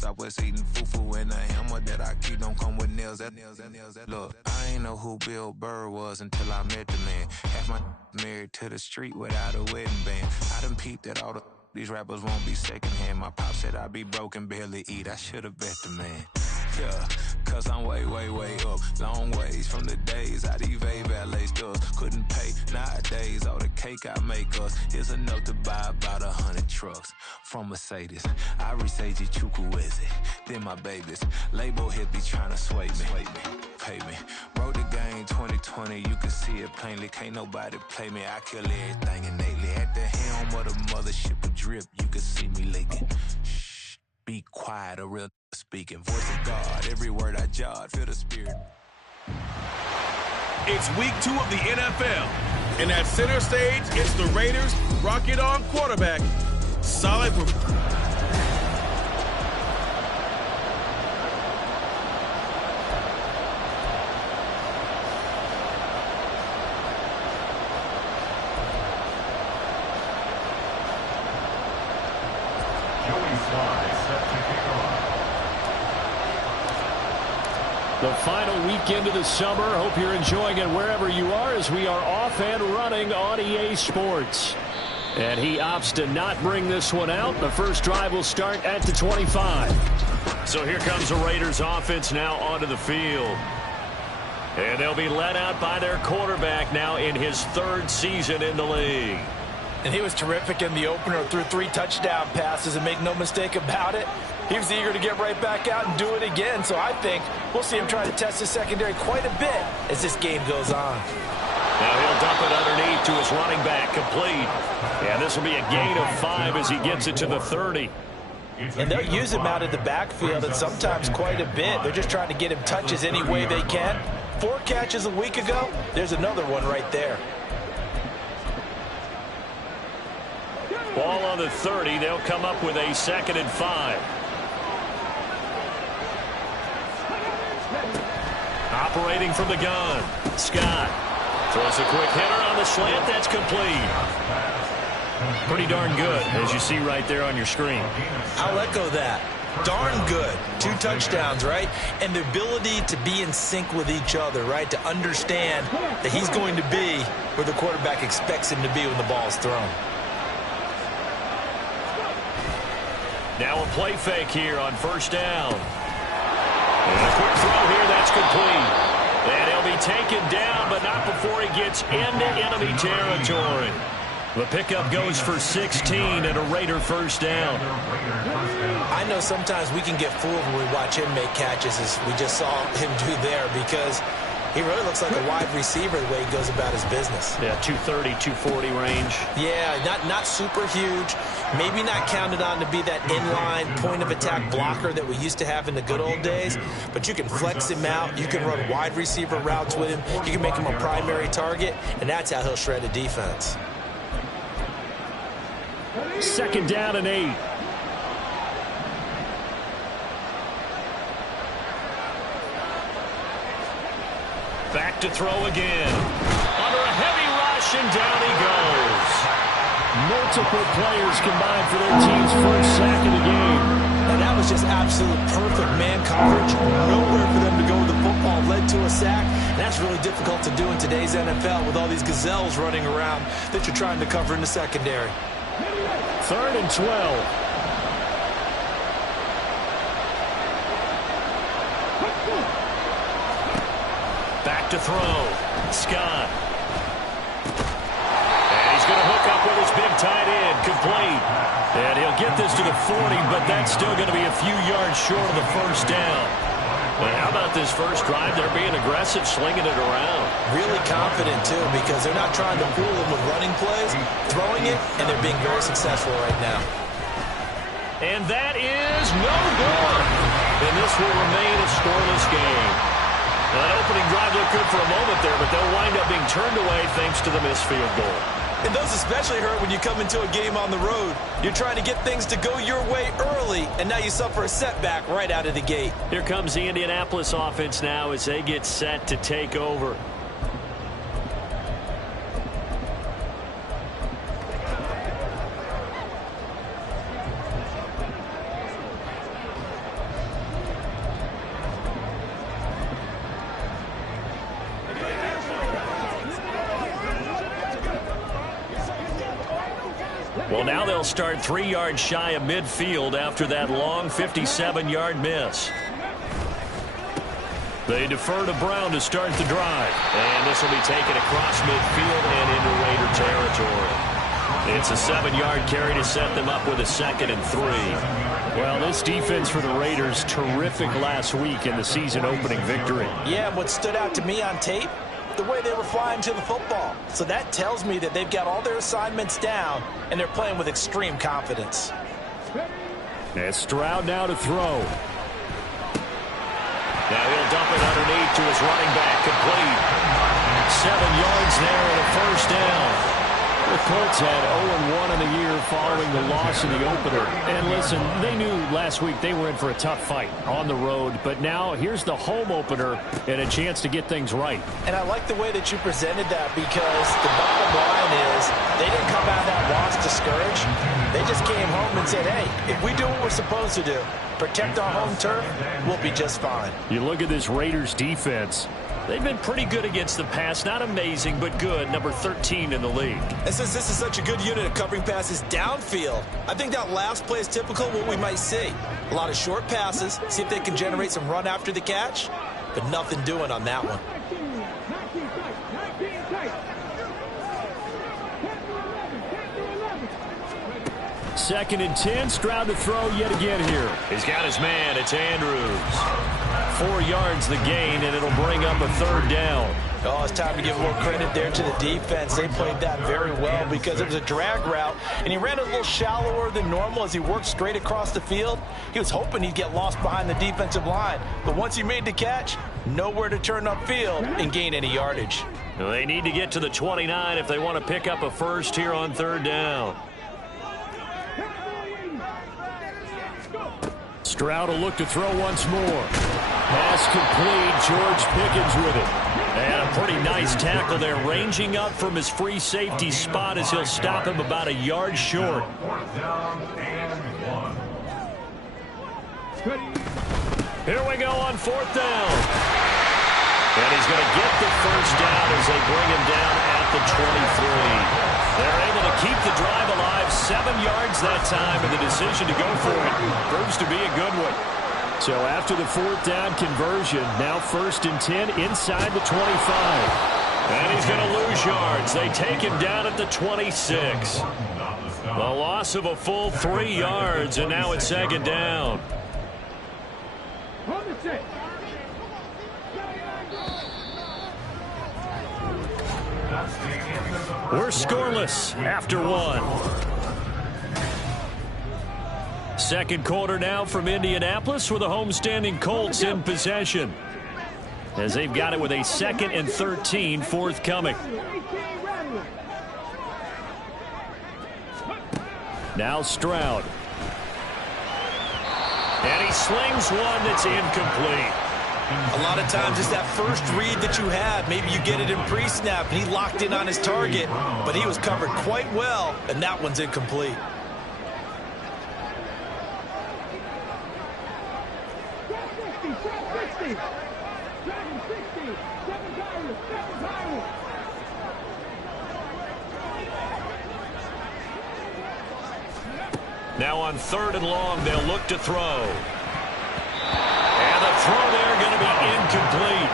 Southwest eating fufu and a hammer that I keep don't come with nails. Look, I ain't know who Bill Burr was until I met the man. Half my married to the street without a wedding band. I done peeped that all these rappers won't be secondhand. My pop said I'd be broken, barely eat. I should've bet the man. Yeah, cause I'm way, way, way up. Long ways from the days I evade valet stores. Couldn't pay nowadays. All the cake I make us is enough to buy about 100 trucks from Mercedes. I resage Chukwueze, then my babies. Label hit be trying to sway me, pay me. Wrote the game 2020, you can see it plainly. Can't nobody play me, I kill everything innately. At the helm of the mothership of drip, you can see me leaking. Shh, be quiet, a real speaking. Voice of God, every word I jot, feel the spirit. It's week 2 of the NFL, and at center stage, it's the Raiders' Rocket On quarterback. Solid performance. The final weekend of the summer. Hope you're enjoying it wherever you are as we are off and running on EA Sports. And he opts to not bring this one out. The first drive will start at the 25. So here comes the Raiders offense now onto the field. And they'll be led out by their quarterback now in his 3rd season in the league. And he was terrific in the opener, threw 3 touchdown passes, and make no mistake about it, he was eager to get right back out and do it again. So I think we'll see him try to test his secondary quite a bit as this game goes on. Now he'll dump it underneath to his running back, complete. And this will be a gain of 5 as he gets it to the 30. And they'll use him out of the backfield, and sometimes quite a bit. They're just trying to get him touches any way they can. 4 catches a week ago, there's another one right there. Ball on the 30. They'll come up with a 2nd and 5. Operating from the gun, Scott throws a quick hitter on the slant. That's complete. Pretty darn good, as you see right there on your screen. I'll echo that. Darn good. 2 touchdowns, right? And the ability to be in sync with each other, right? To understand that he's going to be where the quarterback expects him to be when the ball's thrown. Now a play fake here on 1st down. And a quick throw here, that's complete. And he'll be taken down, but not before he gets into enemy territory. The pickup goes for 16 and a Raider 1st down. I know sometimes we can get fooled when we watch him make catches, as we just saw him do there, because he really looks like a wide receiver the way he goes about his business. Yeah, 230, 240 range. Yeah, not super huge. Maybe not counted on to be that inline point-of-attack blocker that we used to have in the good old days. But you can flex him out. You can run wide receiver routes with him. You can make him a primary target, and that's how he'll shred a defense. 2nd down and 8. Back to throw again. Under a heavy rush, and down he goes. Multiple players combined for their team's 1st sack of the game. And that was just absolute perfect man coverage. Nowhere for them to go with the football. Led to a sack. And that's really difficult to do in today's NFL with all these gazelles running around that you're trying to cover in the secondary. 3rd and 12. Back to throw. Scott. And he's going to hook up with his big tight end. Complete. And he'll get this to the 40, but that's still going to be a few yards short of the 1st down. But how about this first drive? They're being aggressive, slinging it around. Really confident, too, because they're not trying to fool them with running plays, throwing it, and they're being very successful right now. And that is no good. And this will remain a scoreless game. Now, that opening drive looked good for a moment there, but they'll wind up being turned away thanks to the missed field goal. And those especially hurt when you come into a game on the road. You're trying to get things to go your way early, and now you suffer a setback right out of the gate. Here comes the Indianapolis offense now as they get set to take over. Well, now they'll start 3 yards shy of midfield after that long 57-yard miss. They defer to Brown to start the drive. And this will be taken across midfield and into Raider territory. It's a 7-yard carry to set them up with a 2nd and 3. Well, this defense for the Raiders, terrific last week in the season-opening victory. Yeah, what stood out to me on tape, the way they were flying to the football. So that tells me that they've got all their assignments down, and they're playing with extreme confidence. And Stroud now to throw. Now he'll dump it underneath to his running back, complete. 7 yards there and a first down. The Colts had 0-1 in the year following the loss in the opener. And listen, they knew last week they were in for a tough fight on the road. But now here's the home opener and a chance to get things right. And I like the way that you presented that, because the bottom line is they didn't come out of that loss discouraged. They just came home and said, hey, if we do what we're supposed to do, protect our home turf, we'll be just fine. You look at this Raiders defense. They've been pretty good against the pass. Not amazing, but good. Number 13 in the league. And since this is such a good unit of covering passes downfield, I think that last play is typical of what we might see. A lot of short passes, see if they can generate some run after the catch, but nothing doing on that one. Second and 10, Stroud to throw yet again here. He's got his man, it's Andrews. 4 yards the gain, and it'll bring up a 3rd down. Oh, it's time to give more credit there to the defense. They played that very well because it was a drag route, and he ran a little shallower than normal as he worked straight across the field. He was hoping he'd get lost behind the defensive line, but once he made the catch, nowhere to turn upfield and gain any yardage. They need to get to the 29 if they want to pick up a first here on 3rd down. Stroud will look to throw once more. Pass complete. George Pickens with it. And a pretty nice tackle there, ranging up from his free safety spot as he'll stop him about a yard short. Here we go on 4th down. And he's going to get the first down as they bring him down at the 23. They're able to keep the drive alive, 7 yards that time, and the decision to go for it proves to be a good one. So after the 4th down conversion, now 1st and 10 inside the 25. And he's going to lose yards. They take him down at the 26. A loss of a full 3 yards, and now it's 2nd down. We're scoreless after 1. Second quarter now from Indianapolis with the homestanding Colts in possession, as they've got it with a 2nd and 13 forthcoming. Now Stroud. And he slings one that's incomplete. A lot of times it's that first read that you have. Maybe you get it in pre-snap, and he locked in on his target, but he was covered quite well, and that one's incomplete. Now on 3rd and long, they'll look to throw. And the throw there going to be incomplete.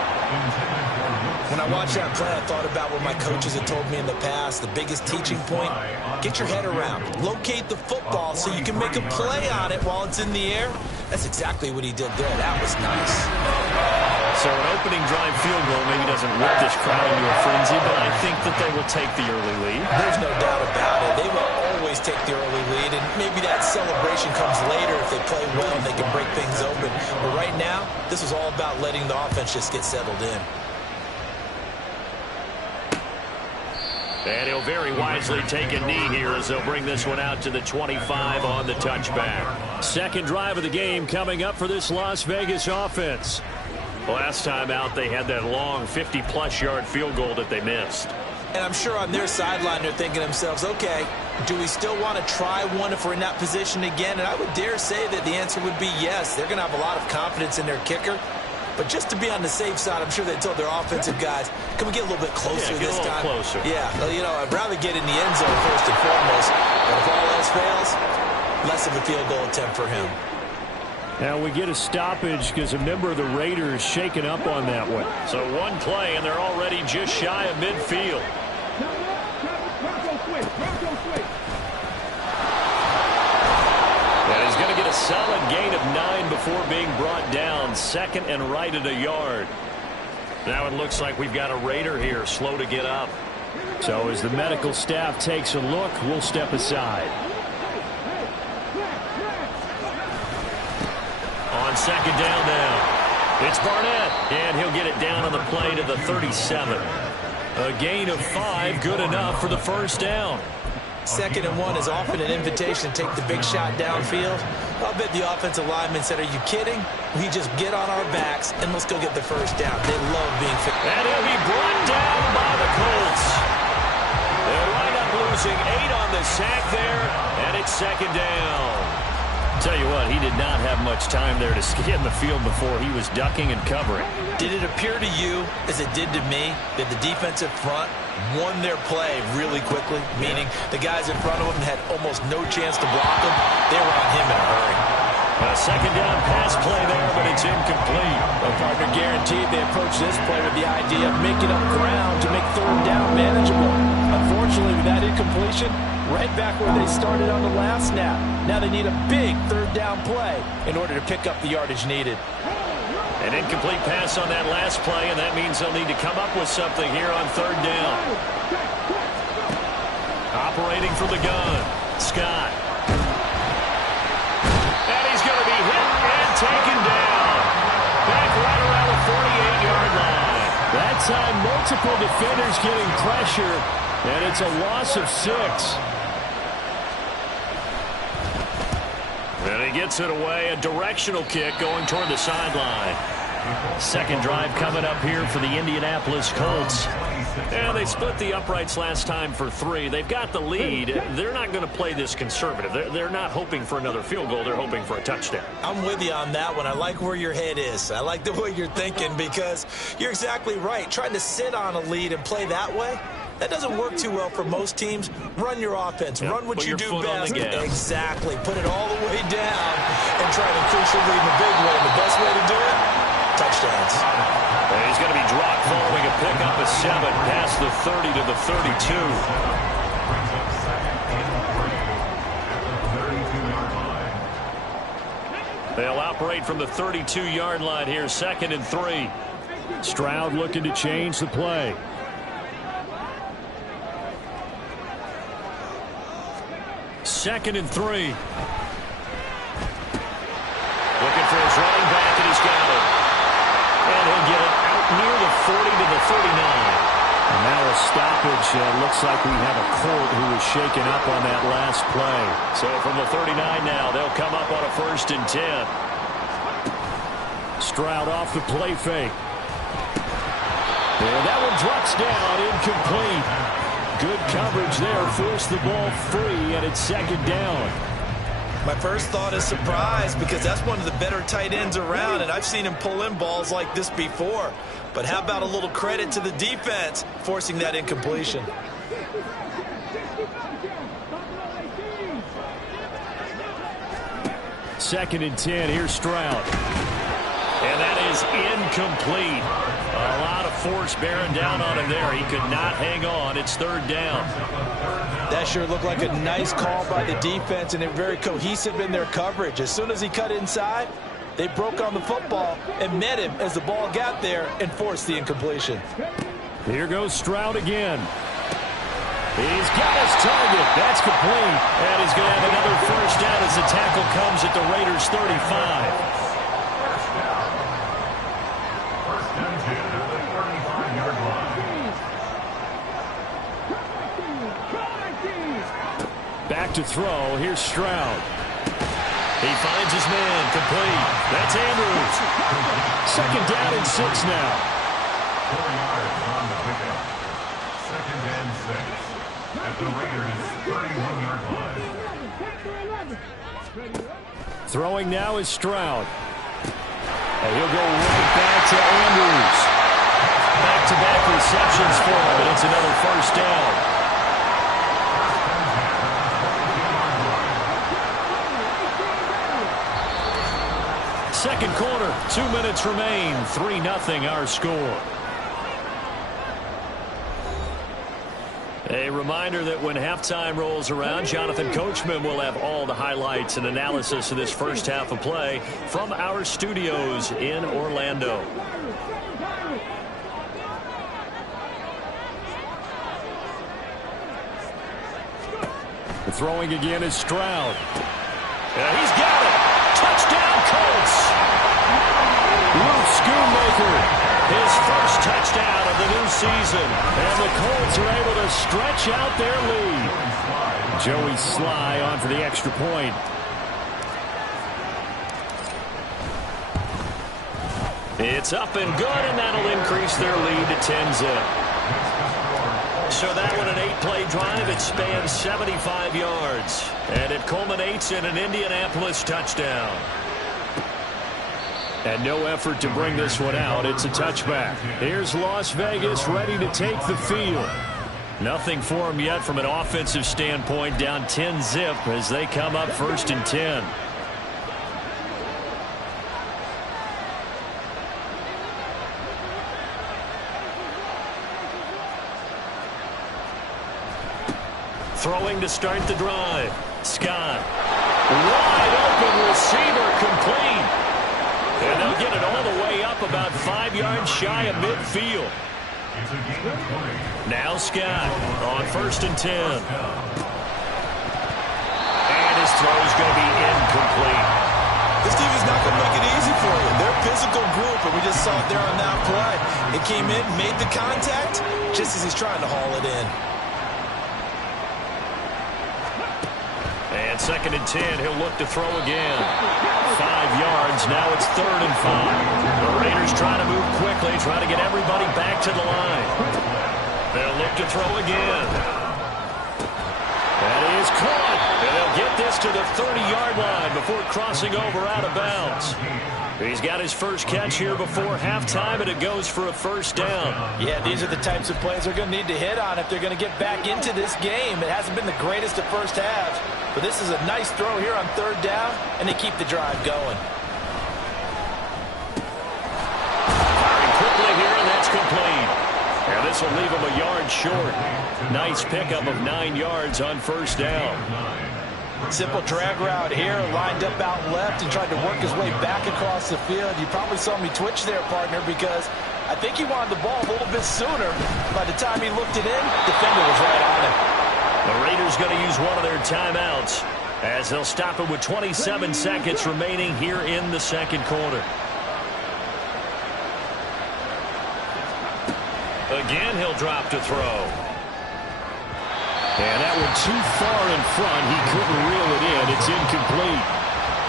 When I watched that play, I thought about what my coaches had told me in the past. The biggest teaching point, get your head around. Locate the football so you can make a play on it while it's in the air. That's exactly what he did there. That was nice. So an opening drive field goal maybe doesn't whip this crowd into a frenzy, but I think that they will take the early lead. There's no doubt about it. They will always take the early lead, and maybe that celebration comes later if they play well and they can break things open. But right now, this is all about letting the offense just get settled in. And he'll very wisely take a knee here as they'll bring this one out to the 25 on the touchback. Second drive of the game coming up for this Las Vegas offense. Last time out, they had that long 50-plus yard field goal that they missed. And I'm sure on their sideline they're thinking to themselves, okay, do we still want to try one if we're in that position again? And I would dare say that the answer would be yes. They're going to have a lot of confidence in their kicker. But just to be on the safe side, I'm sure they told their offensive guys, can we get a little bit closer this time? Closer. Yeah, you know, I'd rather get in the end zone first and foremost. But if all else fails, less of a field goal attempt for him. Now we get a stoppage because a member of the Raiders shaken up on that one. So one play, and they're already just shy of midfield. And he's going to get a solid gain of 9 before being brought down. Second and right at a yard. Now it looks like we've got a Raider here, slow to get up. So as the medical staff takes a look, we'll step aside. On second down now, it's Barnett, and he'll get it down on the play to the 37. A gain of 5, good enough for the first down. Second and 1 is often an invitation to take the big shot downfield. I'll bet the offensive lineman said, are you kidding? We just get on our backs and let's go get the first down. They love being fit. And he'll be brought down by the Colts. They'll wind up losing 8 on the sack there, and it's second down. Tell you what, he did not have much time there to scan the field before he was ducking and covering. Did it appear to you, as it did to me, that the defensive front won their play really quickly? Meaning the guys in front of them had almost no chance to block him. They were on him in a hurry. A second down pass play there, but it's incomplete. A partner guaranteed they approached this play with the idea of making up ground to make third down manageable. Unfortunately, with that incompletion, right back where they started on the last snap. Now they need a big third down play in order to pick up the yardage needed. An incomplete pass on that last play, and that means they'll need to come up with something here on third down. Operating from the gun, Scott. And he's going to be hit and taken down. Back right around the 48-yard line. That time, multiple defenders getting pressure, and it's a loss of 6. And he gets it away, a directional kick going toward the sideline. Second drive coming up here for the Indianapolis Colts. And they split the uprights last time for 3. They've got the lead. They're not going to play this conservative. They're not hoping for another field goal. They're hoping for a touchdown. I'm with you on that one. I like where your head is. I like the way you're thinking because you're exactly right. Trying to sit on a lead and play that way, that doesn't work too well for most teams. Run your offense. Yep. Run what you do best. Exactly. Put it all the way down and try to increase your lead in a big way. And the best way to do it, touchdowns. And he's going to be dropped following a pickup of 7 past the 30 to the 32. They'll operate from the 32-yard line here, second and 3. Stroud looking to change the play. Second and 3. Looking for his running back, and he's got it. And he'll get it out near the 40 to the 39. And now a stoppage. Looks like we have a Colt who was shaken up on that last play. So from the 39 now, they'll come up on a 1st and 10. Stroud off the play fake. And that one drops down, incomplete. Good coverage there, forced the ball free, and it's second down. My first thought is surprise because that's one of the better tight ends around, and I've seen him pull in balls like this before. But how about a little credit to the defense forcing that incompletion? Second and 10, here's Stroud. And that is incomplete. A lot of force bearing down on him there. He could not hang on. It's third down. That sure looked like a nice call by the defense, and they're very cohesive in their coverage. As soon as he cut inside, they broke on the football and met him as the ball got there and forced the incompletion. Here goes Stroud again. He's got his target. That's complete. And he's going to have another first down as the tackle comes at the Raiders' 35. Back to throw. Here's Stroud. He finds his man. Complete. That's Andrews. Second down and 6 now. 4 yards on the pickup. Second and 6 at the Raiders' 31-yard line. Throwing now is Stroud. And he'll go right back to Andrews. Back-to-back receptions for him, and it's another first down. Second quarter, 2 minutes remain. 3-0 our score. A reminder that when halftime rolls around, Jonathan Coachman will have all the highlights and analysis of this first half of play from our studios in Orlando. The throwing again is Stroud. He's got it. Touchdown, Colts. Luke Schoonmaker, his first touchdown of the new season. And the Colts are able to stretch out their lead. Joey Sly on for the extra point. It's up and good, and that'll increase their lead to 10-zip. So that one, an 8-play drive. It spans 75 yards. And it culminates in an Indianapolis touchdown. And no effort to bring this one out. It's a touchback. Here's Las Vegas ready to take the field. Nothing for them yet from an offensive standpoint. Down 10-zip as they come up 1st and 10. Throwing to start the drive. Scott. Wide open receiver, complete. And they'll get it all the way up about 5 yards shy of midfield. Now Scott on 1st and 10. And his throw's going to be incomplete. This team is not going to make it easy for you. They're a physical group, and we just saw it there on that play. It came in, made the contact, just as he's trying to haul it in. And 2nd and 10, he'll look to throw again. 5 yards, now it's 3rd and 5. The Raiders trying to move quickly, trying to get everybody back to the line. They'll look to throw again. That is caught. And they'll get this to the 30-yard line before crossing over out of bounds. He's got his first catch here before halftime, and it goes for a first down. Yeah, these are the types of plays they're going to need to hit on if they're going to get back into this game. It hasn't been the greatest of first halves, but this is a nice throw here on 3rd down, and they keep the drive going. Firing quickly here, and that's complete. And this will leave him a yard short. Nice pickup of 9 yards on 1st down. Simple drag route here, lined up out left and tried to work his way back across the field. You probably saw me twitch there, partner, because I think he wanted the ball a little bit sooner. By the time he looked it in, defender was right on him. The Raiders going to use one of their timeouts as they'll stop it with 27 seconds remaining here in the 2nd quarter. Again, he'll drop to throw. And that one too far in front. He couldn't reel it in. It's incomplete.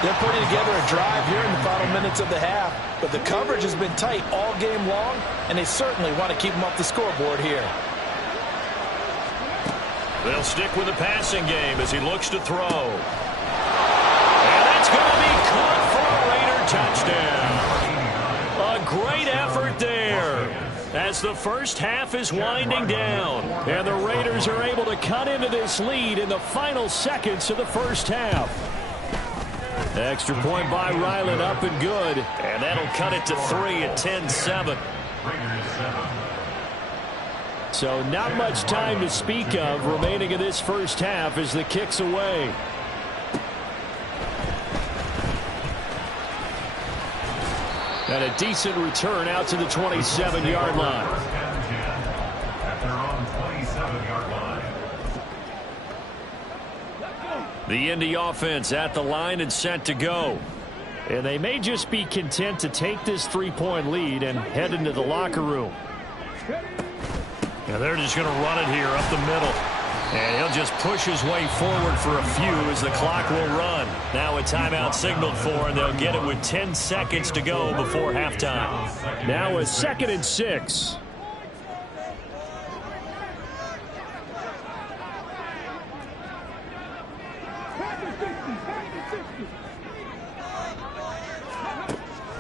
They're putting together a drive here in the final minutes of the half, but the coverage has been tight all game long, and they certainly want to keep them off the scoreboard here. They'll stick with the passing game as he looks to throw. And that's going to be caught for a Raider touchdown. A great effort there as the first half is winding down. And the Raiders are able to cut into this lead in the final seconds of the first half. Extra point by Ryland, up and good. And that'll cut it to 3 at 10-7. So not much time to speak of remaining in this first half as the kick's away. And a decent return out to the 27-yard line. At their own 27-yard line. The Indy offense at the line and set to go. And they may just be content to take this 3-point lead and head into the locker room. And they're just going to run it here up the middle. And he'll just push his way forward for a few as the clock will run. Now a timeout signaled for, and they'll get it with 10 seconds to go before halftime. Now a 2nd and 6.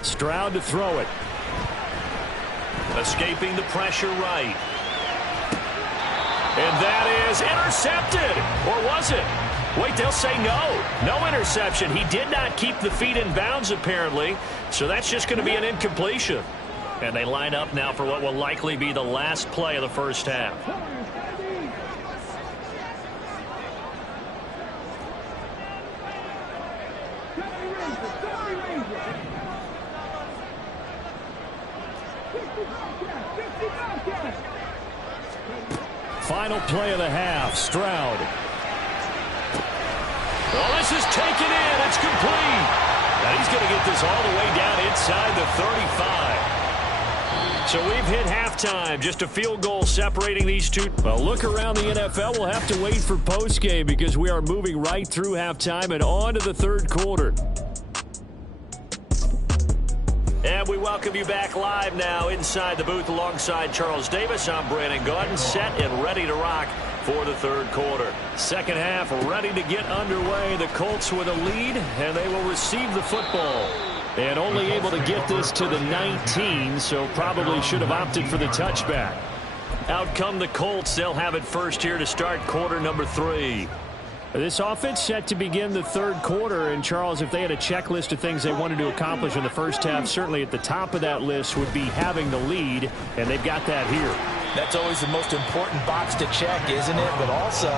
Stroud to throw it. Escaping the pressure right. And that is intercepted. Or was it? Wait, they'll say no. No interception. He did not keep the feet in bounds, apparently. So that's just going to be an incompletion. And they line up now for what will likely be the last play of the first half. Final play of the half, Stroud. Oh, this is taken in. It's complete. Now he's going to get this all the way down inside the 35. So we've hit halftime. Just a field goal separating these two. Well, look around the NFL. We'll have to wait for postgame because we are moving right through halftime and on to the third quarter. And we welcome you back live now inside the booth alongside Charles Davis. I'm Brandon Gaudin, set and ready to rock for the third quarter. Second half ready to get underway. The Colts with a lead, and they will receive the football. And only able to get this to the 19, so probably should have opted for the touchback. Out come the Colts. They'll have it first here to start quarter number 3. This offense set to begin the third quarter, and Charles, if they had a checklist of things they wanted to accomplish in the first half, certainly at the top of that list would be having the lead, and they've got that here. That's always the most important box to check, isn't it? But also,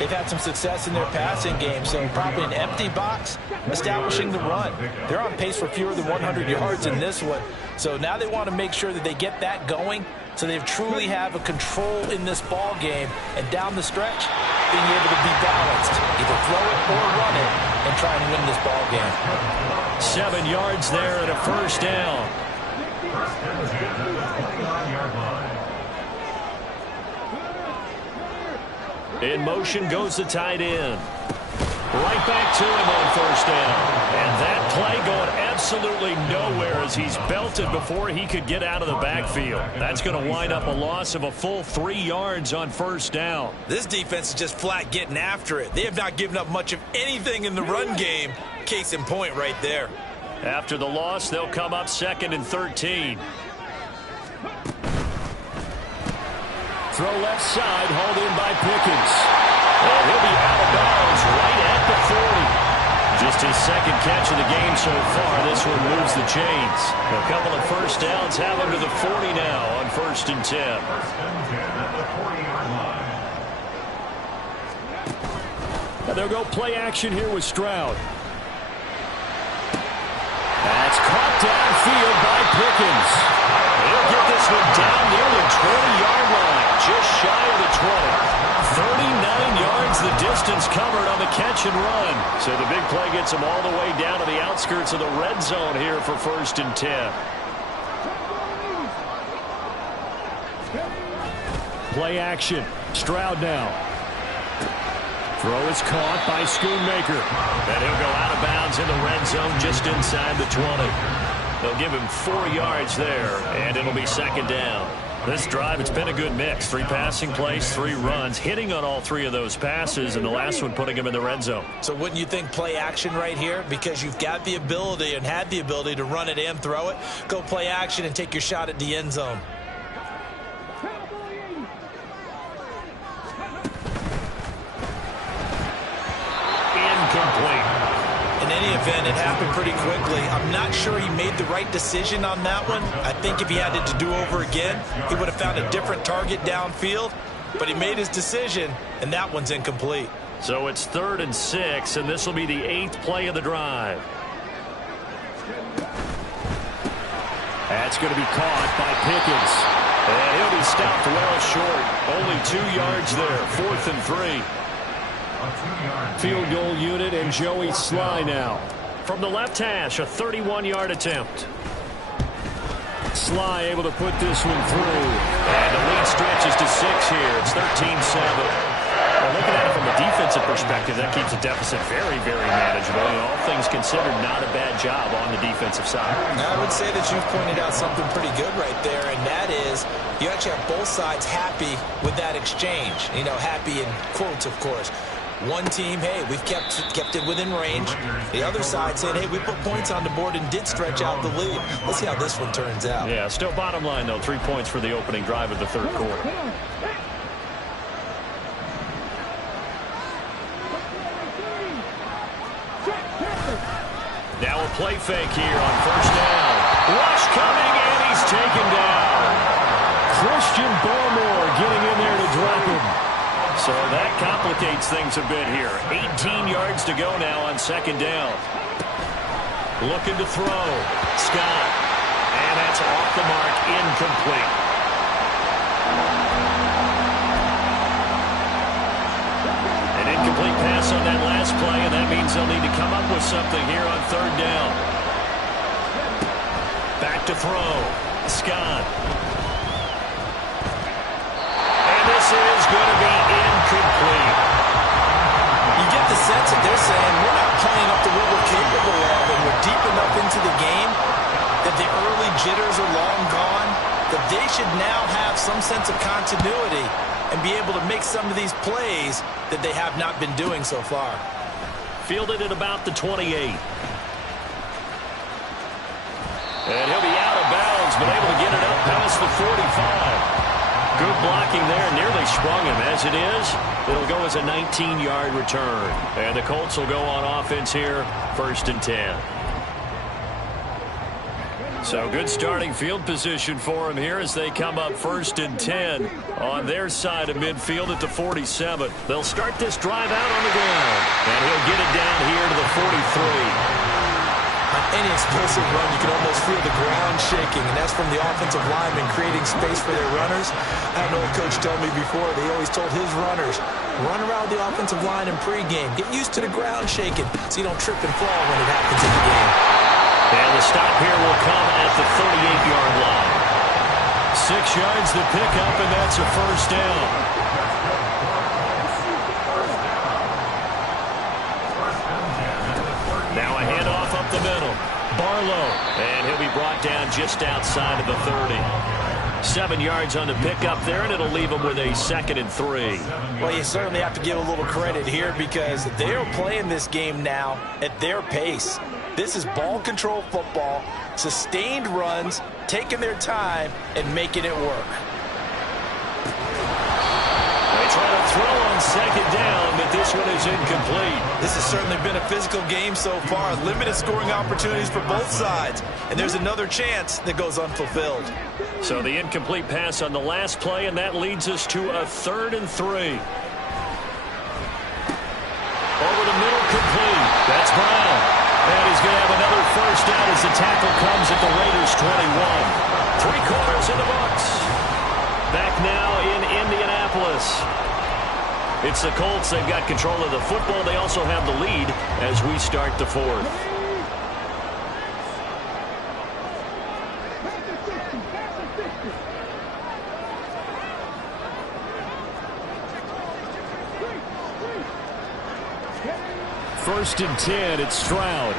they've had some success in their passing game, so probably an empty box, establishing the run. They're on pace for fewer than 100 yards in this one, so now they want to make sure that they get that going, so they truly have a control in this ball game, and down the stretch, being able to be balanced, either throw it or run it, and try and win this ball game. 7 yards there and a first down. First down is good at the 29-yard line. In motion goes the tight end. Right back to him on first down. And that play going absolutely nowhere as he's belted before he could get out of the backfield. That's going to wind up a loss of a full 3 yards on first down. This defense is just flat getting after it. They have not given up much of anything in the run game. Case in point right there. After the loss, they'll come up 2nd and 13. Throw left side, hauled in by Pickens. And he'll be out of bounds right at the 40. Just his second catch of the game so far. This one moves the chains. A couple of first downs have him to the 40 now on 1st and 10. 1st and 10 at the 40-yard line. And they'll go play action here with Stroud. That's caught downfield by Pickens. He'll get this one down near the 20-yard line, just shy of the 20. 39 yards the distance covered on the catch and run. So the big play gets him all the way down to the outskirts of the red zone here for 1st and 10. Play action. Stroud now. Throw is caught by Schoonmaker. And he'll go out of bounds in the red zone just inside the 20. They'll give him 4 yards there, and it'll be 2nd down. This drive, it's been a good mix. 3 passing plays, 3 runs, hitting on all 3 of those passes, and the last one putting him in the red zone. So wouldn't you think play action right here? Because you've got the ability and had the ability to run it and throw it. Go play action and take your shot at the end zone. Incomplete. In any event, it happened pretty quickly. I'm not sure he made the right decision on that one. I think if he had it to do over again, he would have found a different target downfield. But he made his decision, and that one's incomplete. So it's 3rd and 6, and this will be the 8th play of the drive. That's going to be caught by Pickens. And he'll be stopped well short. Only 2 yards there, 4th and 3. Field goal unit and Joey Sly now. From the left hash, a 31-yard attempt. Sly able to put this one through. And the lead stretches to 6 here. It's 13-7. Well, looking at it from a defensive perspective, that keeps the deficit very, very manageable. And all things considered, not a bad job on the defensive side. I would say that you've pointed out something pretty good right there, and that is you actually have both sides happy with that exchange. You know, happy in quotes, of course. One team, hey, we've kept it within range. The other side said, hey, we put points on the board and did stretch out the lead. Let's see how this one turns out. Yeah, still bottom line, though, 3 points for the opening drive of the third quarter. Now a play fake here on first down. Rush coming, and he's taken down. Christian Barmore getting in there to drop him. So that complicates things a bit here. 18 yards to go now on second down. Looking to throw. Scott. And that's off the mark, incomplete. An incomplete pass on that last play, and that means they'll need to come up with something here on third down. Back to throw. Scott. And this is going to be incomplete. You get the sense that they're saying we're not playing up to what we're capable of, and we're deep enough into the game that the early jitters are long gone, that they should now have some sense of continuity and be able to make some of these plays that they have not been doing so far. Fielded at about the 28. And he'll be out of bounds, but able to get it up past the 45. Good blocking there, nearly sprung him. As it is, it'll go as a 19-yard return. And the Colts will go on offense here, 1st and 10. So good starting field position for him here as they come up 1st and 10 on their side of midfield at the 47. They'll start this drive out on the ground. And he'll get it down here to the 43. On any explosive run, you can almost feel the ground shaking, and that's from the offensive linemen creating space for their runners. I had an old coach tell me before, they always told his runners, run around the offensive line in pregame. Get used to the ground shaking so you don't trip and fall when it happens in the game. And the stop here will come at the 38-yard line. 6 yards to pick up, and that's a first down. Now a handoff up the middle. Barlow. And he'll be brought down just outside of the 30. 7 yards on the pickup there, and it'll leave him with a 2nd and 3. Well, you certainly have to give a little credit here because they're playing this game now at their pace. This is ball control football, sustained runs, taking their time, and making it work. They try to throw on second down, but this one is incomplete. This has certainly been a physical game so far. Limited scoring opportunities for both sides. And there's another chance that goes unfulfilled. So the incomplete pass on the last play, and that leads us to a 3rd and 3. Over the middle, complete. That's Brown. And he's going to have another first down as the tackle comes at the Raiders' 21. 3 quarters in the books. Back now in Indianapolis. It's the Colts. They've got control of the football. They also have the lead as we start the 4th. First and 10, it's Stroud.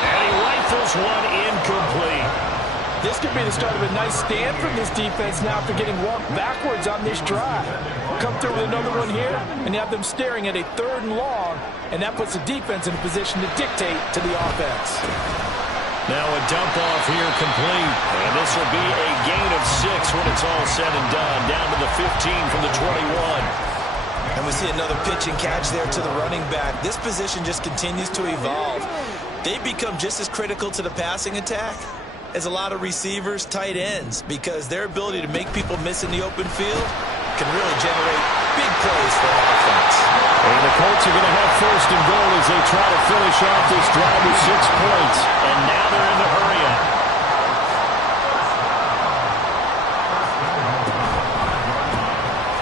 And he rifles one incomplete. This could be the start of a nice stand from this defense now after getting walked backwards on this drive. Come through with another one here, and you have them staring at a 3rd and long, and that puts the defense in a position to dictate to the offense. Now a dump off here complete. And this will be a gain of 6 when it's all said and done. Down to the 15 from the 21. And we see another pitch and catch there to the running back. This position just continues to evolve. They become just as critical to the passing attack as a lot of receivers, tight ends, because their ability to make people miss in the open field can really generate big plays for offense. And the Colts are going to have 1st and goal as they try to finish off this drive with 6 points. And now they're in the hurry-up.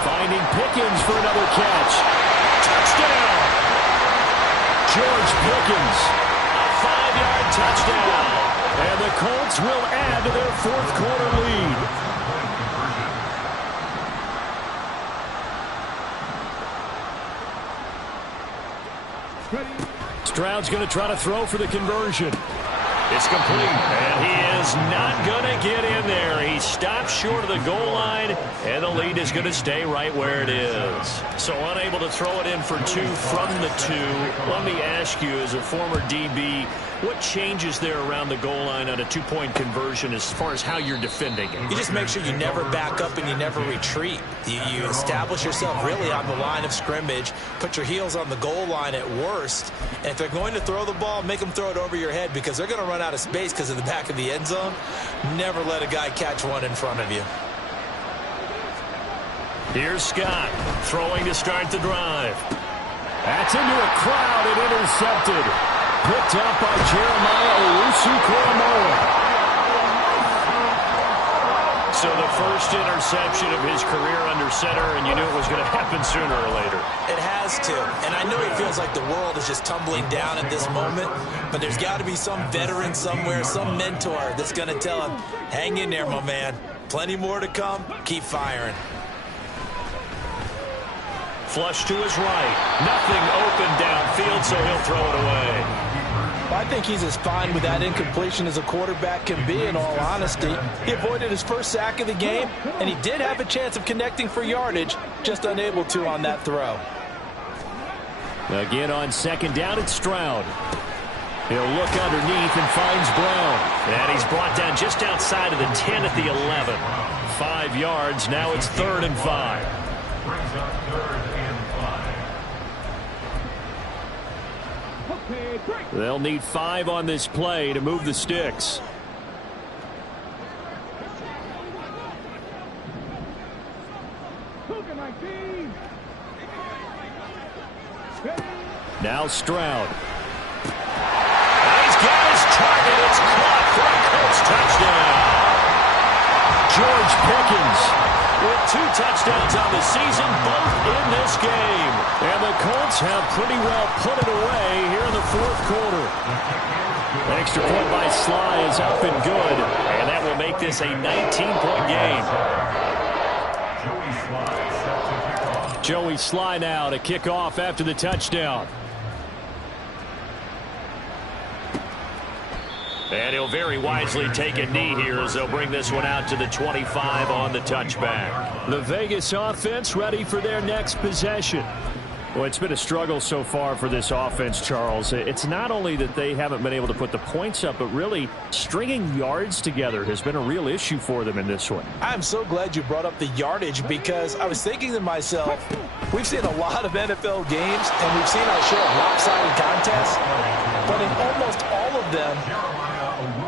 Finding Pickens for another catch. Touchdown! George Pickens, a 5-yard touchdown. And the Colts will add to their 4th quarter lead. Stroud's going to try to throw for the conversion. It's complete, and he is not going to get in there. He stops short of the goal line, and the lead is going to stay right where it is. So unable to throw it in for 2 from the 2. Let me ask you, as a former DB, what changes there around the goal line on a 2-point conversion as far as how you're defending it? You just make sure you never back up and you never retreat. You establish yourself really on the line of scrimmage, put your heels on the goal line at worst, and if they're going to throw the ball, make them throw it over your head because they're going to run out of space because of the back of the end zone. Never let a guy catch one in front of you. Here's Scott throwing to start the drive. That's into a crowd and intercepted. Picked up by Jeremiah Owusu-Koramoah. So the first interception of his career under center, and you knew it was going to happen sooner or later. It has to. And I know he feels like the world is just tumbling down at this moment, but there's got to be some veteran somewhere, some mentor that's going to tell him, hang in there, my man. Plenty more to come. Keep firing. Flush to his right. Nothing open downfield, so he'll throw it away. I think he's as fine with that incompletion as a quarterback can be, in all honesty. He avoided his first sack of the game, and he did have a chance of connecting for yardage, just unable to on that throw. Again on second down, it's Stroud. He'll look underneath and finds Brown. And he's brought down just outside of the 10 at the 11. 5 yards, now it's 3rd and 5. Brings up 3rd and 5. They'll need 5 on this play to move the sticks. Now Stroud. He's got his target. It's caught for a Colts touchdown. George Pickens with 2 touchdowns on the season, both in this game. And the Colts have pretty well put it away here in the 4th quarter. Extra point by Sly is up and good, and that will make this a 19-point game. Joey Sly now to kick off after the touchdown. And he'll very wisely take a knee here as they'll bring this one out to the 25 on the touchback. The Vegas offense ready for their next possession. Well, it's been a struggle so far for this offense, Charles. It's not only that they haven't been able to put the points up, but really stringing yards together has been a real issue for them in this one. I'm so glad you brought up the yardage because I was thinking to myself, we've seen a lot of NFL games and we've seen our share of lopsided contests, but in almost all of them,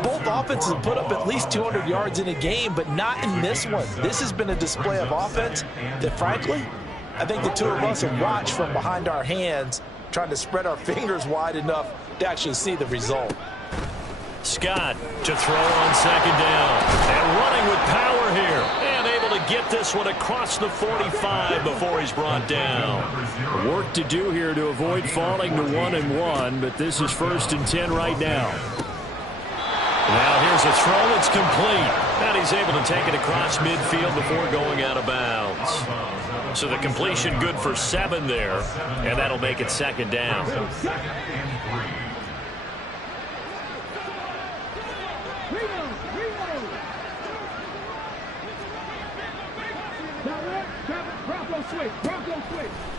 both offenses have put up at least 200 yards in a game, but not in this one. This has been a display of offense that, frankly, I think the two of us have watched from behind our hands, trying to spread our fingers wide enough to actually see the result. Scott to throw on second down. And running with power here. And able to get this one across the 45 before he's brought down. Work to do here to avoid falling to 1-1, but this is 1st and 10 right now. Now here's a throw that's complete. And he's able to take it across midfield before going out of bounds. So the completion good for 7 there. And that'll make it 2nd down.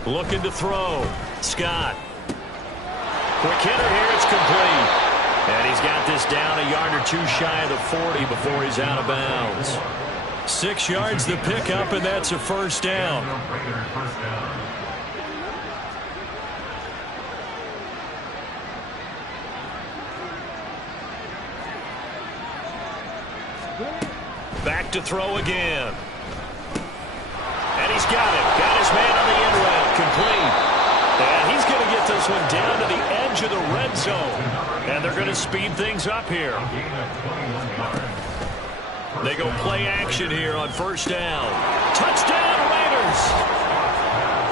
Looking to throw. Scott. Quick hitter here. It's complete. And he's got this down a yard or 2 shy of the 40 before he's out of bounds. 6 yards to pick up, and that's a 1st down. Back to throw again. And he's got it. Got his man on the end route. Complete. And he's going to get this one down to the edge of the red zone. And they're going to speed things up here. They go play action here on 1st down. Touchdown, Raiders!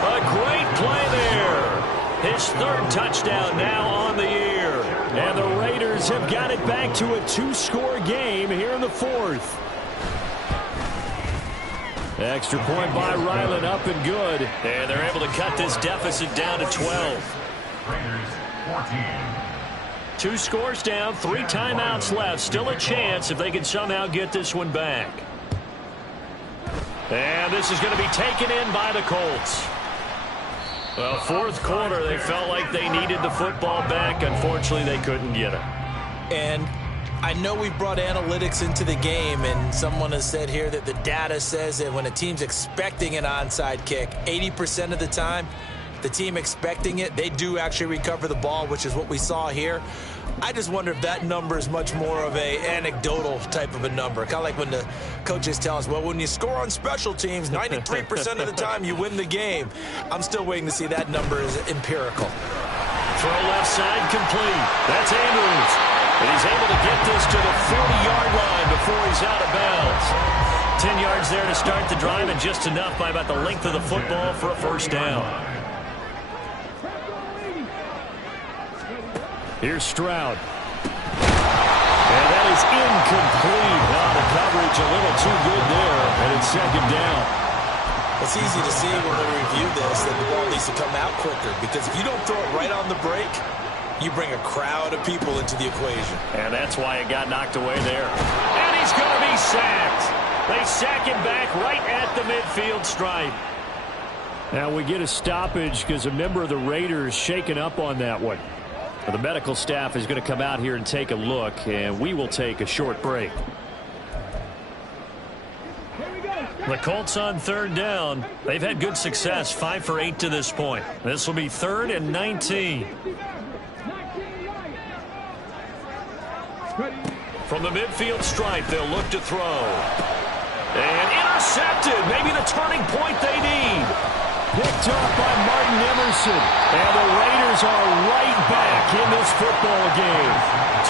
A great play there. His 3rd touchdown now on the year. And the Raiders have got it back to a 2-score game here in the 4th. Extra point by Ryland, up and good. And they're able to cut this deficit down to 12. 2 scores down, 3 timeouts left. Still a chance if they can somehow get this one back. And this is going to be taken in by the Colts. Well, fourth quarter, they felt like they needed the football back. Unfortunately, they couldn't get it. And I know we brought analytics into the game, and someone has said here that the data says that when a team's expecting an onside kick, 80% of the time, the team expecting it, they do actually recover the ball, which is what we saw here. I just wonder if that number is much more of a anecdotal type of a number. Kind of like when the coaches tell us, well, when you score on special teams, 93% of the time you win the game. I'm still waiting to see that number is empirical. Throw left side complete. That's Andrews. And he's able to get this to the 40-yard line before he's out of bounds. 10 yards there to start the drive, and just enough by about the length of the football for a first down. Here's Stroud. And that is incomplete. The coverage a little too good there, and it's second down. It's easy to see when we review this that the ball needs to come out quicker, because if you don't throw it right on the break, you bring a crowd of people into the equation. And that's why it got knocked away there. And he's going to be sacked. They sack him back right at the midfield stripe. Now we get a stoppage because a member of the Raiders shaken up on that one. The medical staff is going to come out here and take a look, and we will take a short break. The Colts on third down. They've had good success, 5 for 8 to this point. This will be 3rd and 19. From the midfield stripe, they'll look to throw. And intercepted. Maybe the turning point they need. Picked off by Martin Emerson. And the Raiders are right back in this football game.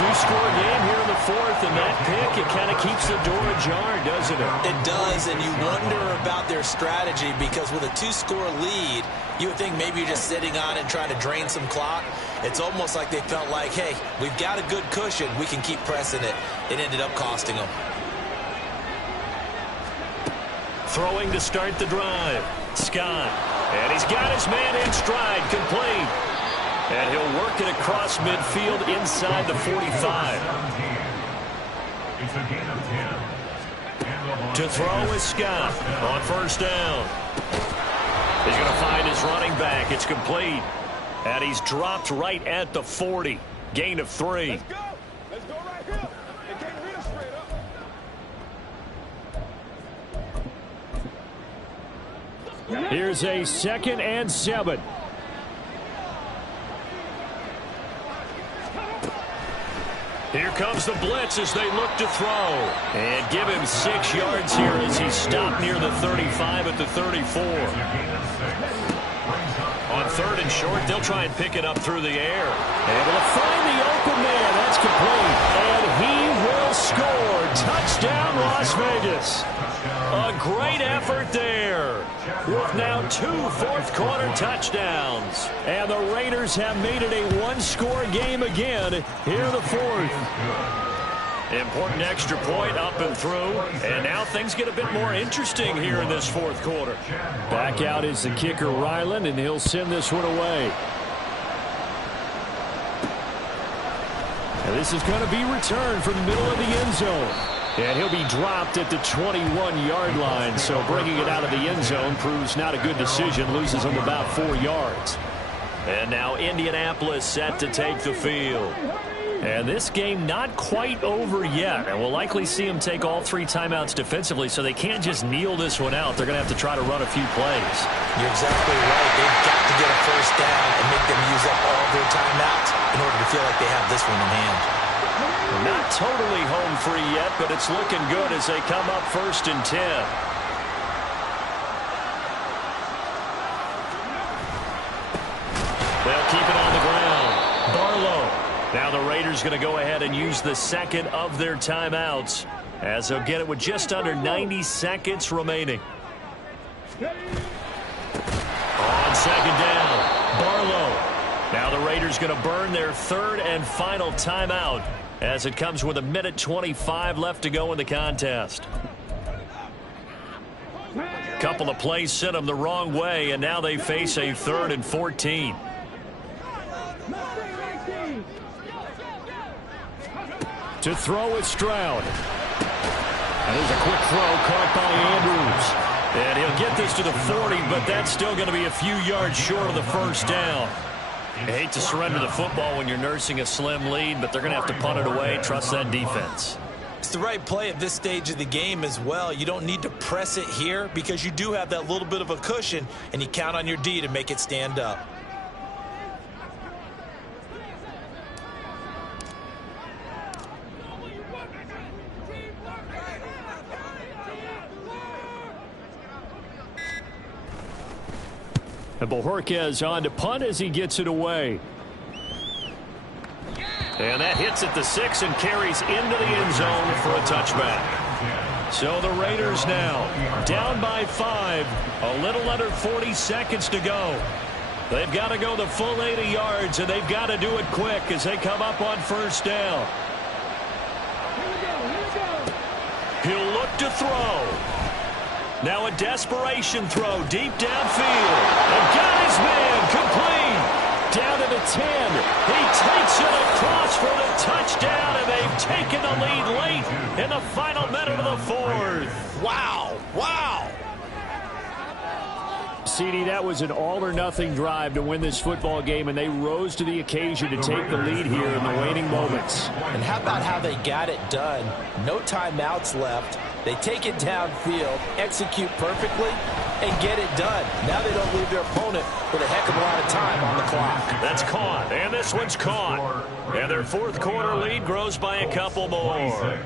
2-score game here in the 4th, and that pick, it kind of keeps the door ajar, doesn't it? It does, and you wonder about their strategy, because with a 2-score lead, you would think maybe you're just sitting on it trying to drain some clock. It's almost like they felt like, hey, we've got a good cushion. We can keep pressing it. It ended up costing them. Throwing to start the drive. Scott. And he's got his man in stride, complete. And he'll work it across midfield inside the 45. It's a gain of 10. To throw is Scott on first down. He's going to find his running back. It's complete. And he's dropped right at the 40. Gain of 3. Let's go. Let's go right here. They can't read us straight up. Here's a 2nd and 7. Here comes the blitz as they look to throw. And give him 6 yards here as he's stopped near the 35 at the 34. On 3rd and short, they'll try and pick it up through the air. Able to find the open man. That's complete. And he will score. Touchdown, Las Vegas. A great effort there. With now 2 fourth-quarter touchdowns. And the Raiders have made it a 1-score game again here in the 4th. Important extra point up and through. And now things get a bit more interesting here in this 4th quarter. Back out is the kicker, Ryland, and he'll send this one away. And this is going to be returned from the middle of the end zone. And he'll be dropped at the 21-yard line. So bringing it out of the end zone proves not a good decision. Loses him about 4 yards. And now Indianapolis set to take the field. And this game not quite over yet. And we'll likely see them take all 3 timeouts defensively, so they can't just kneel this one out. They're going to have to try to run a few plays. You're exactly right. They've got to get a first down and make them use up all their timeouts in order to feel like they have this one in hand. Not totally home free yet, but it's looking good as they come up 1st and 10. They'll keep it on the ground. Barlow. Now the Raiders going to go ahead and use the 2nd of their timeouts as they'll get it with just under 90 seconds remaining. On 2nd down, Barlow. Now the Raiders going to burn their 3rd and final timeout as it comes with 1:25 left to go in the contest. Couple of plays sent them the wrong way, and now they face a 3rd and 14. To throw is Stroud. And there's a quick throw caught by Andrews. And he'll get this to the 40, but that's still going to be a few yards short of the first down. I hate to surrender the football when you're nursing a slim lead, but they're going to have to punt it away. Trust that defense. It's the right play at this stage of the game as well. You don't need to press it here because you do have that little bit of a cushion, and you count on your D to make it stand up. And Bojorquez on to punt as he gets it away. And that hits at the 6 and carries into the end zone for a touchback. So the Raiders now down by 5. A little under 40 seconds to go. They've got to go the full 80 yards, and they've got to do it quick as they come up on first down. He'll look to throw. Now a desperation throw deep downfield. And got his man complete. Down to the 10. He takes it across for the touchdown, and they've taken the lead late in the final minute of the fourth. Wow. Wow. CD, that was an all-or-nothing drive to win this football game, and they rose to the occasion to take the lead here in the waning moments. And how about how they got it done? No timeouts left. They take it downfield, execute perfectly, and get it done. Now they don't leave their opponent with a heck of a lot of time on the clock. That's caught, and this one's caught. And their fourth quarter lead grows by a couple more.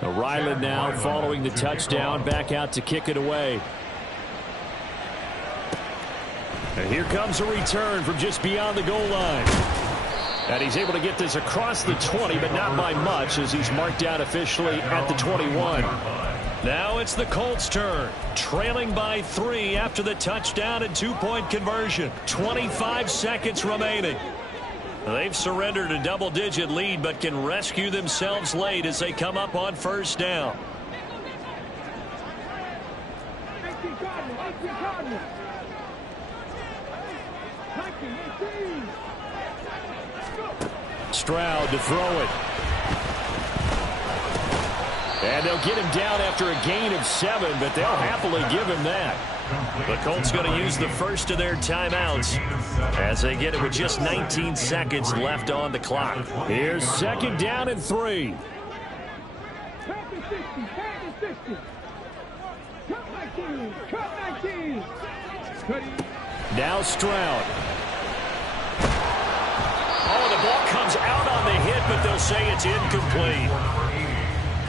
Ryland now following the touchdown, back out to kick it away. And here comes a return from just beyond the goal line. And he's able to get this across the 20, but not by much, as he's marked out officially at the 21. Now it's the Colts' turn, trailing by 3 after the touchdown and 2-point conversion. 25 seconds remaining. They've surrendered a double-digit lead, but can rescue themselves late as they come up on first down. Stroud to throw it. And they'll get him down after a gain of 7, but they'll happily give him that. The Colts going to use the first of their timeouts as they get it with just 19 seconds left on the clock. Here's second down and 3. Now Stroud. Oh, the ball comes out on the hit, but they'll say it's incomplete.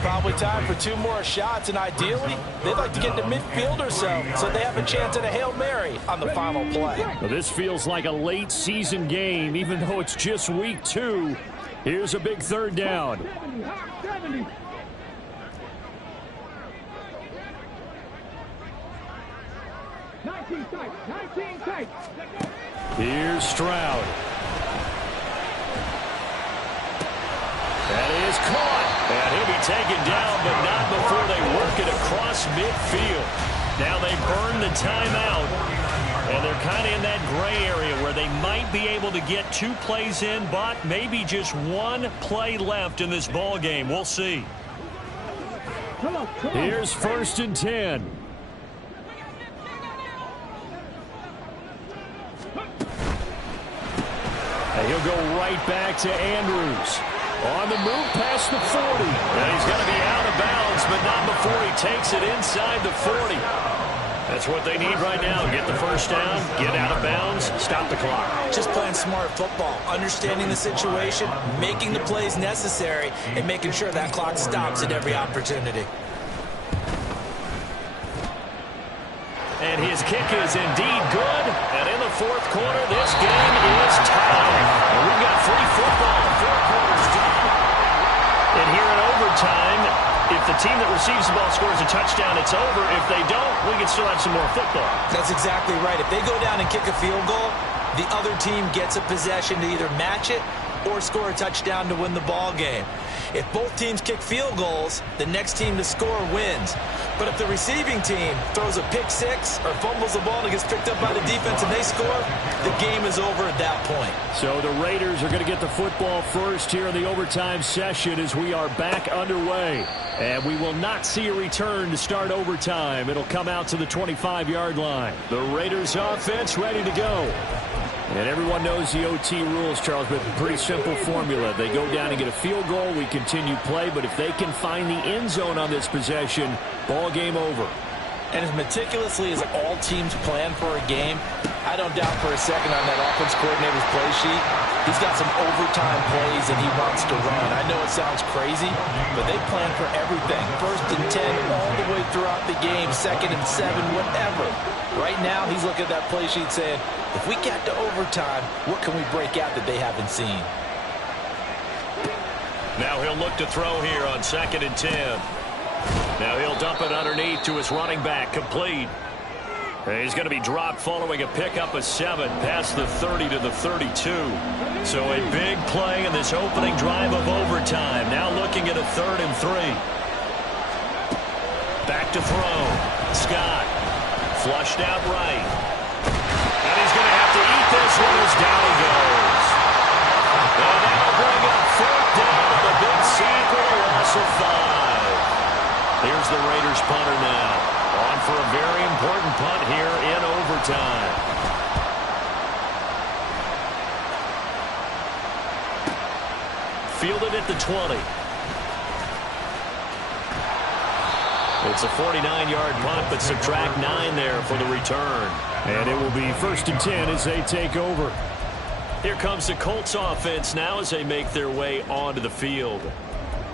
Probably time for 2 more shots, and ideally, they'd like to get to midfield or so they have a chance at a Hail Mary on the final play. Well, this feels like a late season game, even though it's just week 2. Here's a big third down. Here's Stroud. That is caught. And he'll be taken down, but not before they work it across midfield. Now they burn the timeout, and they're kind of in that gray area where they might be able to get 2 plays in, but maybe just 1 play left in this ball game. We'll see. Here's first and 10. And he'll go right back to Andrews. On the move past the 40. And he's going to be out of bounds, but not before he takes it inside the 40. That's what they need right now. Get the first down, get out of bounds, stop the clock. Just playing smart football, understanding the situation, making the plays necessary, and making sure that clock stops at every opportunity. And his kick is indeed good. And in the fourth quarter, this game is tied. And we've got free football. 4 quarters done. And here in overtime, if the team that receives the ball scores a touchdown, it's over. If they don't, we can still have some more football. That's exactly right. If they go down and kick a field goal, the other team gets a possession to either match it or score a touchdown to win the ball game. If both teams kick field goals, the next team to score wins. But if the receiving team throws a pick six or fumbles the ball and it gets picked up by the defense and they score, the game is over at that point. So the Raiders are going to get the football first here in the overtime session as we are back underway. And we will not see a return to start overtime. It'll come out to the 25-yard line. The Raiders offense ready to go. And everyone knows the OT rules, Charles, but pretty simple formula. They go down and get a field goal, we continue play, but if they can find the end zone on this possession, ball game over. And as meticulously as all teams plan for a game, I don't doubt for a second on that offense coordinator's play sheet, he's got some overtime plays that he wants to run. I know it sounds crazy, but they plan for everything. 1st and 10 all the way throughout the game, 2nd and 7, whatever. Right now, he's looking at that play sheet saying, if we get to overtime, what can we break out that they haven't seen? Now he'll look to throw here on 2nd and 10. Now he'll dump it underneath to his running back, complete. And he's going to be dropped following a pickup of 7 past the 30 to the 32. So a big play in this opening drive of overtime. Now looking at a 3rd and 3. Back to throw. Scott. Flushed out right. And he's going to have to eat this one as down he goes. And that'll bring up 4th down on a big sack with a loss of 5. Here's the Raiders punter now. On for a very important punt here in overtime. Fielded at the 20. It's a 49-yard punt, but subtract 9 there for the return. And it will be 1st and 10 as they take over. Here comes the Colts offense now as they make their way onto the field.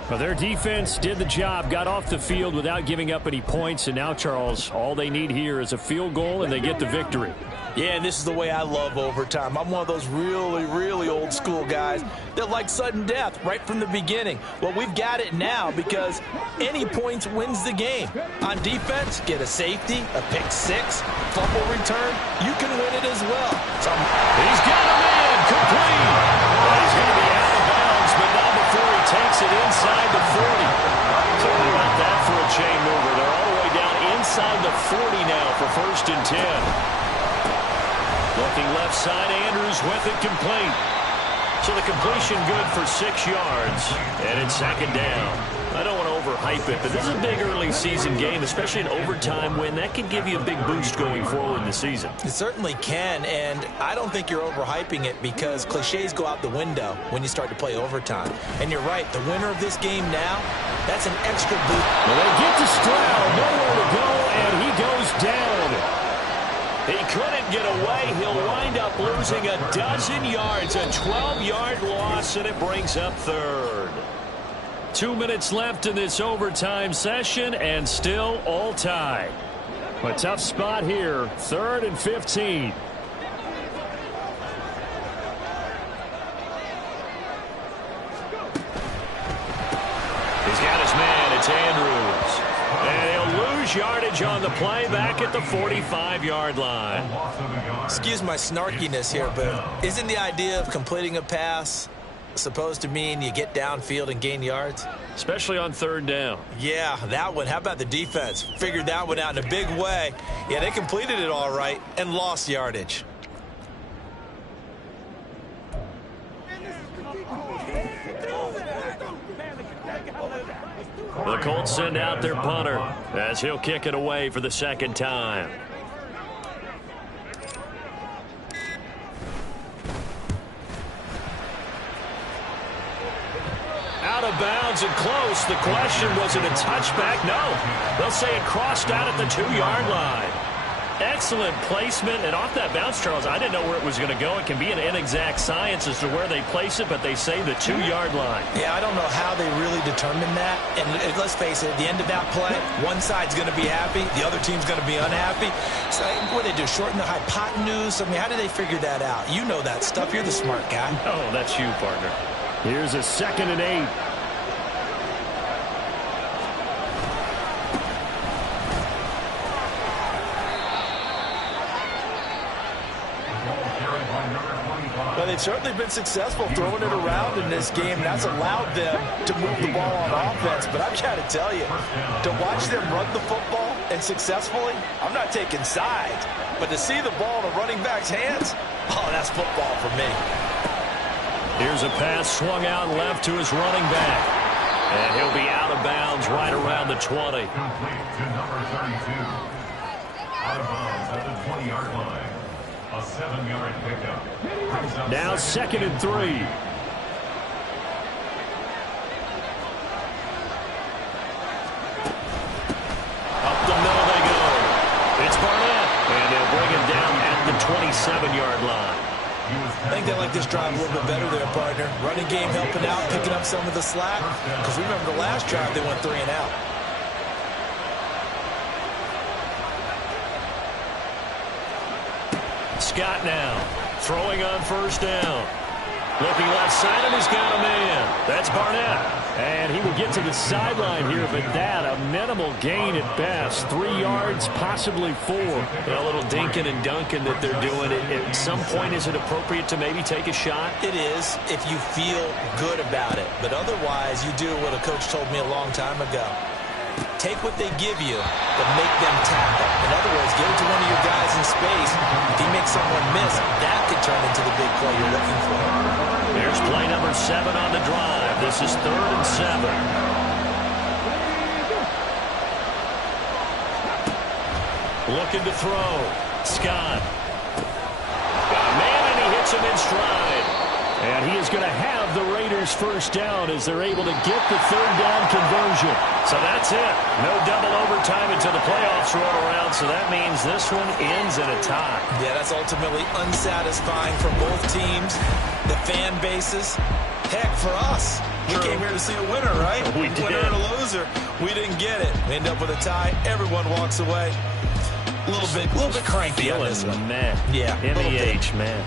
Well, their defense did the job, got off the field without giving up any points, and now, Charles, all they need here is a field goal, and they get the victory. Yeah, and this is the way I love overtime. I'm one of those really, really old school guys that like sudden death right from the beginning. Well, we've got it now because any points wins the game. On defense, get a safety, a pick six, fumble return, you can win it as well. So he's got a man, complete. Well, he's going to be out of bounds, but not before he takes it inside the 40. So how about that for a chain mover? They're all the way down inside the 40 now for 1st and 10. Looking left side, Andrews with it, complete. So the completion good for 6 yards, and it's 2nd down. I don't want to overhype it, but this is a big early season game, especially an overtime win. That can give you a big boost going forward in the season. It certainly can, and I don't think you're overhyping it because cliches go out the window when you start to play overtime. And you're right, the winner of this game now, that's an extra boost. Well, they get to Stroud, nowhere to go, and he goes down. He couldn't get away. He'll wind up losing a dozen yards, a 12-yard loss, and it brings up 3rd. 2 minutes left in this overtime session, and still all tied. A tough spot here, 3rd and 15. He's got his man, it's Andrews. And he'll lose yardage on the play back at the 45-yard line. Excuse my snarkiness here, but isn't the idea of completing a pass supposed to mean you get downfield and gain yards? Especially on 3rd down. Yeah, that one. How about the defense? Figured that one out in a big way. Yeah, they completed it all right and lost yardage. The Colts send out their punter as he'll kick it away for the 2nd time. Out of bounds and close. The question, was it a touchback? No. They'll say it crossed out at the 2-yard line. Excellent placement, and off that bounce, Charles, I didn't know where it was going to go. It can be an inexact science as to where they place it, but they say the 2-yard line. Yeah, I don't know how they really determine that. And let's face it, at the end of that play, one side's going to be happy, the other team's going to be unhappy. So what do they do, shorten the hypotenuse? I mean, how do they figure that out? You know that stuff. You're the smart guy. Oh, that's you, partner. Here's a 2nd and 8. they've certainly been successful throwing it around in this game. That's allowed them to move the ball on offense. But I've got to tell you, to watch them run the football and successfully, I'm not taking sides. But to see the ball in a running back's hands, oh, that's football for me. Here's a pass swung out left to his running back. And he'll be out of bounds right around the 20. Complete to number 32. Out of bounds at the 20-yard line. A 7-yard pickup. Now 2nd and 3. Up the middle they go. It's Barnett. And they'll bring him down at the 27-yard line. I think they like this drive a little bit better there, partner. Running game helping out, picking up some of the slack. Because remember the last drive, they went 3 and out. Scott now throwing on 1st down. Looking left side, and he's got a man. That's Barnett. And he will get to the sideline here, but that a minimal gain at best. 3 yards, possibly 4. A little dinking and dunking that they're doing. At some point, is it appropriate to maybe take a shot? It is if you feel good about it. But otherwise, you do what a coach told me a long time ago. Take what they give you, but make them tackle. In other words, give it to one of your guys in space. If he makes someone miss, that could turn into the big play you're looking for. Here's play number 7 on the drive. This is 3rd and 7. Looking to throw. Scott. Got a man, and he hits him in stride. And he is going to have the Raiders 1st down as they're able to get the 3rd down conversion. So that's it. No double overtime until the playoffs roll around, so that means this one ends in a tie. Yeah, that's ultimately unsatisfying for both teams, the fan bases. Heck, for us. We came here to see a winner, right? We did. Winner and a loser. We didn't get it. We end up with a tie. Everyone walks away. A little bit cranky on this one. Man. Yeah. MEH, man.